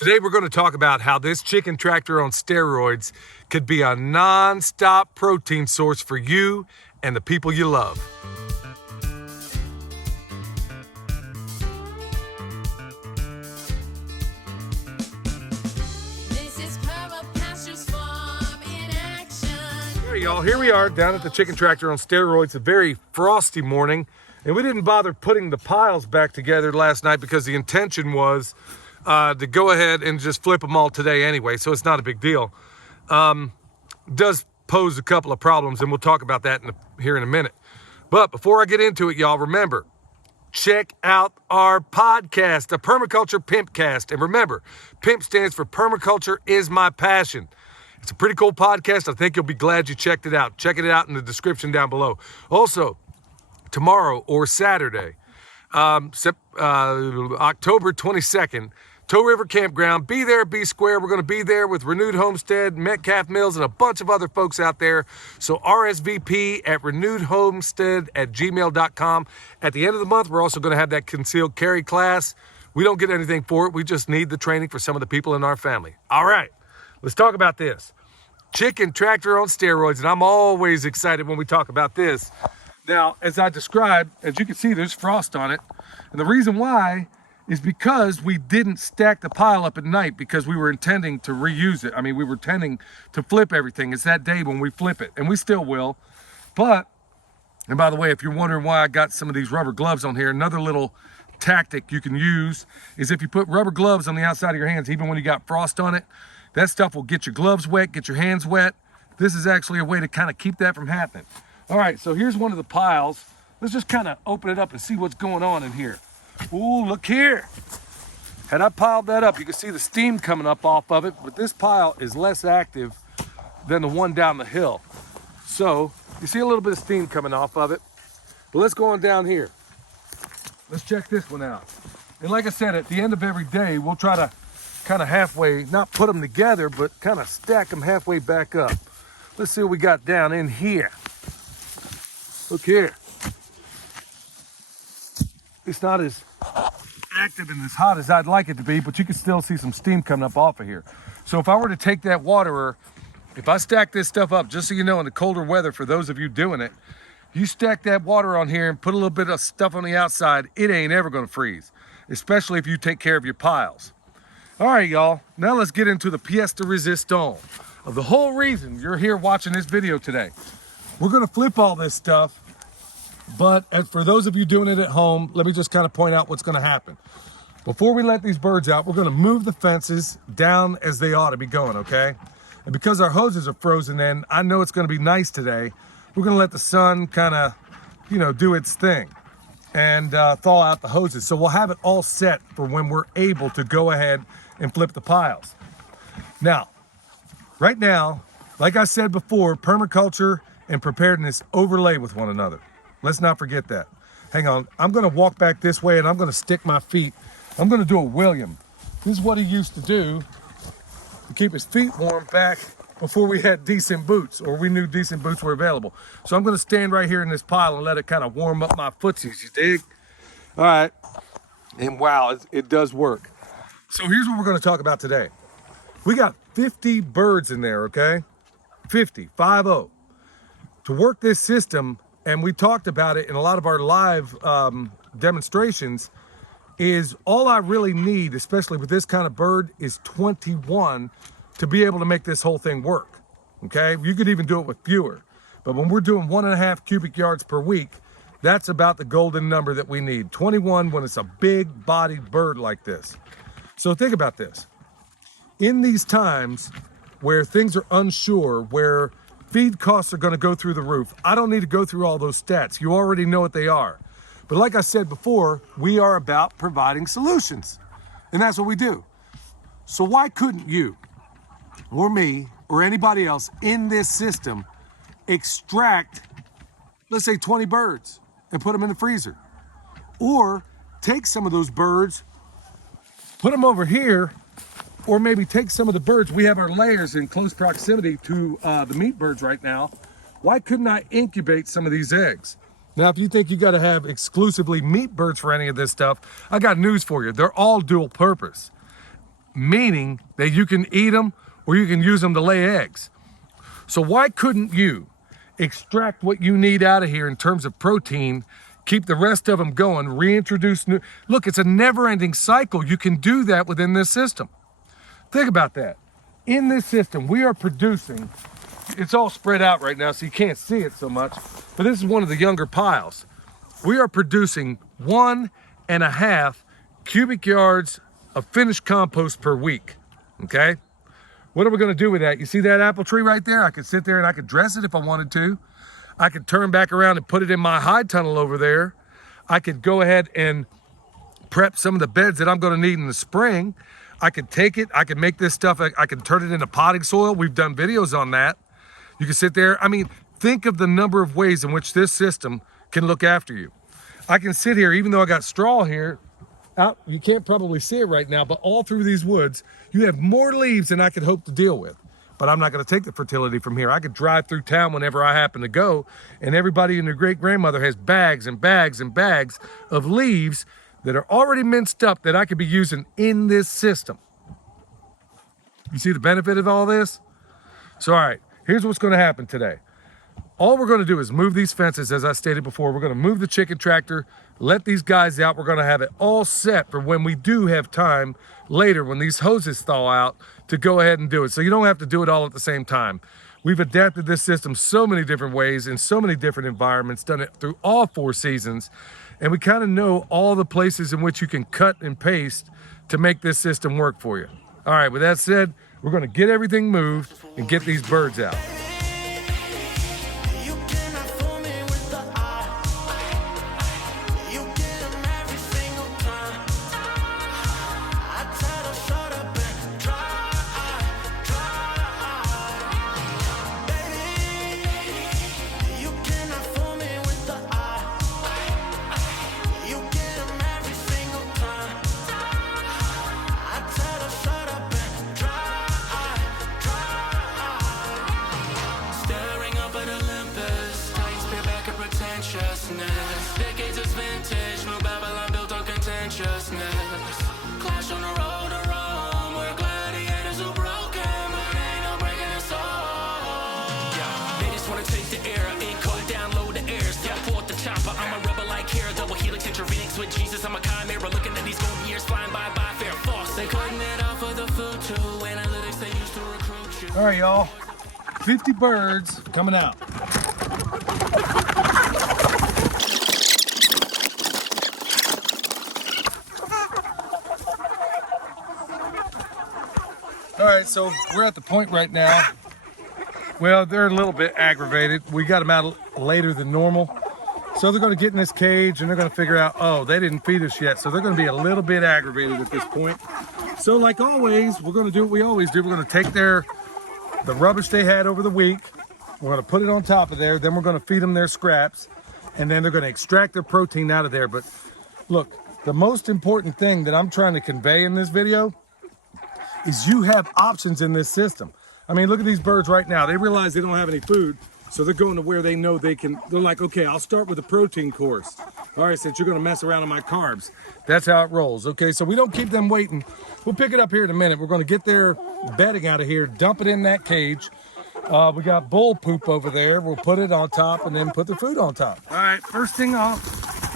Today we're going to talk about how this chicken tractor on steroids could be a non-stop protein source for you and the people you love. This is Perma, Pastures farm in action. Hey y'all, here we are down at the chicken tractor on steroids, a very frosty morning, and we didn't bother putting the piles back together last night because the intention was to go ahead and just flip them all today anyway, so it's not a big deal. Does pose a couple of problems, and we'll talk about that here in a minute. But before I get into it, y'all, remember, check out our podcast, the Permaculture Pimpcast. And remember, PIMP stands for Permaculture is My Passion. It's a pretty cool podcast. I think you'll be glad you checked it out. Check it out in the description down below. Also, tomorrow or Saturday, October 22nd, Toe River Campground. Be there, be square. We're going to be there with Renewed Homestead, Metcalf Mills, and a bunch of other folks out there. So RSVP at renewedhomestead@gmail.com. At the end of the month, we're also going to have that concealed carry class. We don't get anything for it. We just need the training for some of the people in our family. All right, let's talk about this. Chicken tractor on steroids, and I'm always excited when we talk about this. Now, as I described, as you can see, there's frost on it. And the reason why is because we didn't stack the pile up at night because we were intending to reuse it. I mean, we were intending to flip everything. It's that day when we flip it, and we still will. But, and by the way, if you're wondering why I got some of these rubber gloves on here, another little tactic you can use is if you put rubber gloves on the outside of your hands, even when you got frost on it, that stuff will get your gloves wet, get your hands wet. This is actually a way to kind of keep that from happening. All right, so here's one of the piles. Let's just kind of open it up and see what's going on in here. Ooh, look here. Had I piled that up, you can see the steam coming up off of it, but this pile is less active than the one down the hill. So you see a little bit of steam coming off of it. But let's go on down here. Let's check this one out. And like I said, at the end of every day, we'll try to kind of halfway, not put them together, but kind of stack them halfway back up. Let's see what we got down in here. Look here. It's not as active and as hot as I'd like it to be, but you can still see some steam coming up off of here. So if I were to take that waterer, if I stack this stuff up, just so you know, in the colder weather, for those of you doing it, you stack that water on here and put a little bit of stuff on the outside, it ain't ever gonna freeze, especially if you take care of your piles. All right, y'all, now let's get into the pièce de résistance of the whole reason you're here watching this video today. We're gonna flip all this stuff, but as for those of you doing it at home, let me just kind of point out what's gonna happen. Before we let these birds out, we're gonna move the fences down as they ought to be going, okay? And because our hoses are frozen in, I know it's gonna be nice today. We're gonna let the sun kind of, do its thing and thaw out the hoses. So we'll have it all set for when we're able to go ahead and flip the piles. Now, right now, like I said before, permaculture and preparedness overlay with one another. Let's not forget that. Hang on, I'm gonna walk back this way and I'm gonna stick my feet. I'm gonna do a William. This is what he used to do to keep his feet warm back before we had decent boots, or we knew decent boots were available. So I'm gonna stand right here in this pile and let it kind of warm up my footsies, you dig? All right, and wow, it does work. So here's what we're gonna talk about today. We got 50 birds in there, okay? 50, 5-0. To work this system, and we talked about it in a lot of our live demonstrations, is all I really need, especially with this kind of bird, is 21 to be able to make this whole thing work, okay? You could even do it with fewer. But when we're doing 1.5 cubic yards per week, that's about the golden number that we need. 21 when it's a big bodied bird like this. So think about this. In these times where things are unsure, where feed costs are gonna go through the roof, I don't need to go through all those stats. You already know what they are. But like I said before, we are about providing solutions. And that's what we do. So why couldn't you, or me, or anybody else in this system extract, let's say 20 birds and put them in the freezer? Or take some of those birds, put them over here, or maybe take some of the birds. We have our layers in close proximity to the meat birds right now. Why couldn't I incubate some of these eggs? Now, if you think you got to have exclusively meat birds for any of this stuff, I got news for you. They're all dual purpose. meaning that you can eat them or you can use them to lay eggs. So why couldn't you extract what you need out of here in terms of protein, keep the rest of them going, reintroduce new? Look, it's a never-ending cycle. You can do that within this system. Think about that. In this system, we are producing, it's all spread out right now so you can't see it so much, but this is one of the younger piles. We are producing 1.5 cubic yards of finished compost per week, okay? What are we gonna do with that? You see that apple tree right there? I could sit there and I could dress it if I wanted to. I could turn back around and put it in my high tunnel over there. I could go ahead and prep some of the beds that I'm gonna need in the spring. I could take it, I could make this stuff, I could turn it into potting soil. We've done videos on that. You can sit there, I mean, think of the number of ways in which this system can look after you. I can sit here, even though I got straw here, out, you can't probably see it right now, but all through these woods, you have more leaves than I could hope to deal with. But I'm not gonna take the fertility from here. I could drive through town whenever I happen to go, and everybody and their great-grandmother has bags and bags and bags of leaves that are already minced up that I could be using in this system. You see the benefit of all this? So, all right, here's what's gonna happen today. All we're gonna do is move these fences, as I stated before. We're gonna move the chicken tractor, let these guys out. We're gonna have it all set for when we do have time later, when these hoses thaw out, to go ahead and do it. So you don't have to do it all at the same time. We've adapted this system so many different ways in so many different environments, done it through all 4 seasons, and we kind of know all the places in which you can cut and paste to make this system work for you. All right, with that said, we're gonna get everything moved and get these birds out. Decades of vintage, new Babylon built on contentiousness. Clash on the road to Rome, we're gladiators who broken, but ain't no breaking us all. Yeah, they just wanna take the air, ain't cold, download the airs. Yeah, pull the chopper, I'm a rebel like hair, double helix intravenics with Jesus. I'm a chimera, looking at these golden years flying by fair false. They cutting it off for the food too. Analytics they used to recruit you. All right, y'all, 50 birds coming out. All right, so we're at the point right now. Well, they're a little bit aggravated. We got them out later than normal. So they're gonna get in this cage and they're gonna figure out, oh, they didn't feed us yet. So they're gonna be a little bit aggravated at this point. So like always, we're gonna do what we always do. We're gonna take the rubbish they had over the week. We're gonna put it on top of there. Then we're gonna feed them their scraps. And then they're gonna extract their protein out of there. But look, the most important thing that I'm trying to convey in this video is you have options in this system. I mean, look at these birds right now. They realize they don't have any food, so they're going to where they know they can. They're like, okay, I'll start with a protein course. All right, since you're gonna mess around on my carbs. That's how it rolls, okay? So we don't keep them waiting. We'll pick it up here in a minute. We're gonna get their bedding out of here, dump it in that cage. We got bull poop over there. We'll put it on top and then put the food on top. All right, first thing off,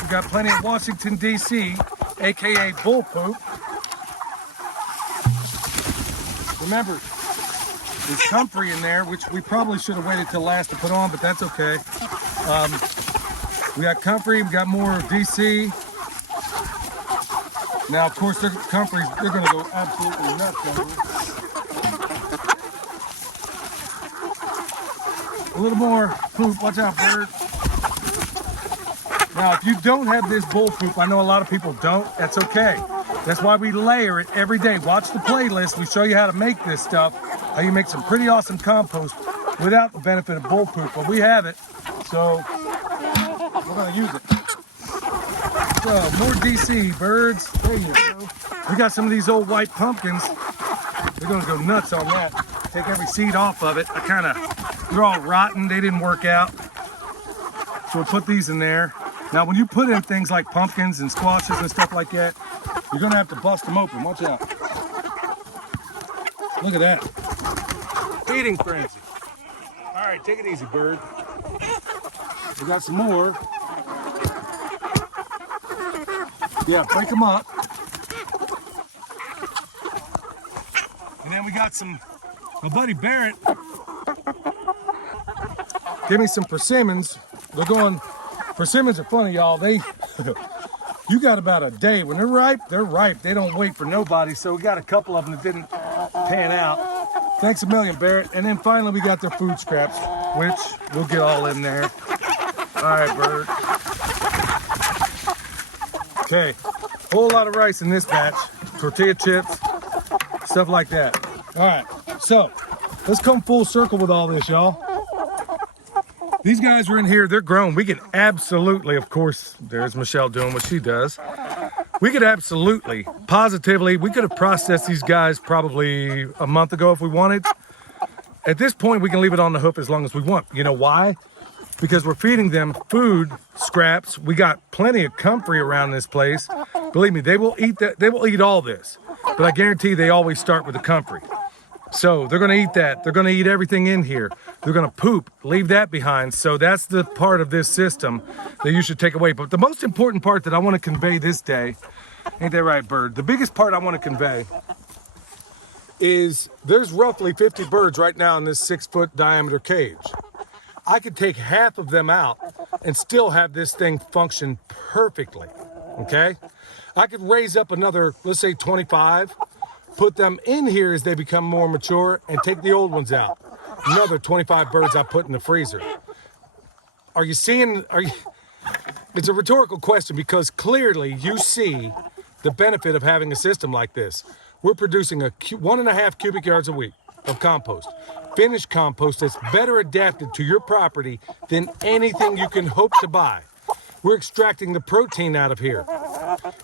we got plenty of Washington, D.C., AKA bull poop. Remember, there's comfrey in there, which we probably should have waited till last to put on, but that's okay. We got comfrey, we got more DC. Now, of course, comfrey, they're gonna go absolutely nuts over it. A little more poop, watch out, bird. Now, if you don't have this bull poop, I know a lot of people don't, that's okay. That's why we layer it every day. Watch the playlist. We show you how to make this stuff, how you make some pretty awesome compost without the benefit of bull poop. But we have it, so we're gonna use it. So, more DC, birds. There you go. We got some of these old white pumpkins. They're gonna go nuts on that. Take every seed off of it. They're all rotten. They didn't work out. So we'll put these in there. Now, when you put in things like pumpkins and squashes and stuff like that, you're gonna have to bust them open. Watch out. Look at that. Feeding frenzy. All right, take it easy, bird. We got some more. Yeah, break them up. And then we got some, my buddy Barrett, give me some persimmons. They're going, persimmons are funny, y'all. They, you got about a day. When they're ripe, they're ripe. They don't wait for nobody. So we got a couple of them that didn't pan out. Thanks a million, Barrett. And then finally we got their food scraps, which we'll get all in there. All right, bird. Okay, whole lot of rice in this batch. Tortilla chips, stuff like that. All right, so let's come full circle with all this, y'all. These guys are in here, they're grown. We can absolutely, of course, there's Michelle doing what she does. We could absolutely, positively, we could have processed these guys probably a month ago if we wanted. At this point, we can leave it on the hoof as long as we want. You know why? Because we're feeding them food scraps. We got plenty of comfrey around this place. Believe me, they will eat that. They will eat all this. But I guarantee they always start with the comfrey. So they're gonna eat that. They're gonna eat everything in here. They're gonna poop, leave that behind. So that's the part of this system that you should take away. But the most important part that I wanna convey this day, ain't that right, bird? The biggest part I wanna convey is there's roughly 50 birds right now in this 6-foot diameter cage. I could take half of them out and still have this thing function perfectly, okay? I could raise up another, let's say 25, put them in here as they become more mature and take the old ones out. Another 25 birds I put in the freezer. Are you seeing, it's a rhetorical question because clearly you see the benefit of having a system like this. We're producing 1.5 cubic yards a week of compost. Finished compost that's better adapted to your property than anything you can hope to buy. We're extracting the protein out of here.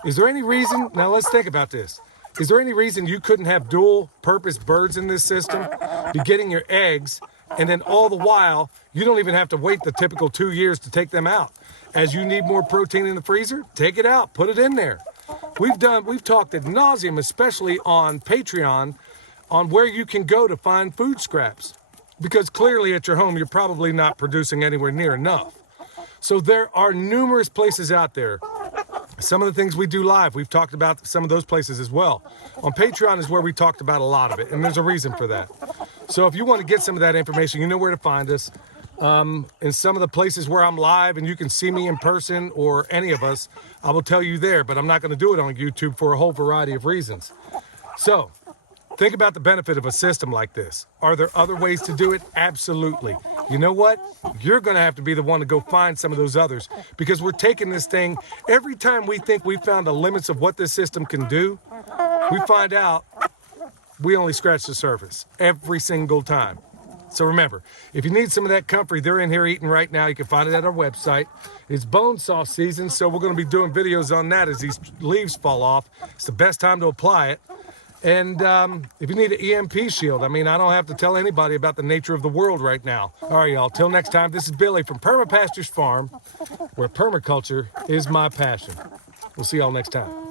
Is there any reason, now let's think about this. Is there any reason you couldn't have dual purpose birds in this system? You're getting your eggs, and then all the while, you don't even have to wait the typical 2 years to take them out. As you need more protein in the freezer, take it out, put it in there. We've talked ad nauseum, especially on Patreon, on where you can go to find food scraps. Because clearly at your home, you're probably not producing anywhere near enough. So there are numerous places out there. Some of the things we do live, we've talked about some of those places as well. On Patreon is where we talked about a lot of it, and there's a reason for that. So if you want to get some of that information, you know where to find us. In some of the places where I'm live and you can see me in person or any of us, I will tell you there, but I'm not going to do it on YouTube for a whole variety of reasons. So think about the benefit of a system like this. Are there other ways to do it? Absolutely. You know what? You're going to have to be the one to go find some of those others because we're taking this thing. Every time we think we found the limits of what this system can do, we find out we only scratch the surface every single time. So remember, if you need some of that comfrey, they're in here eating right now. You can find it at our website. It's bone saw season, so we're going to be doing videos on that as these leaves fall off. It's the best time to apply it. And if you need an EMP shield, I mean, I don't have to tell anybody about the nature of the world right now. All right, y'all, till next time, this is Billy from Perma Pastures Farm, where permaculture is my passion. We'll see y'all next time.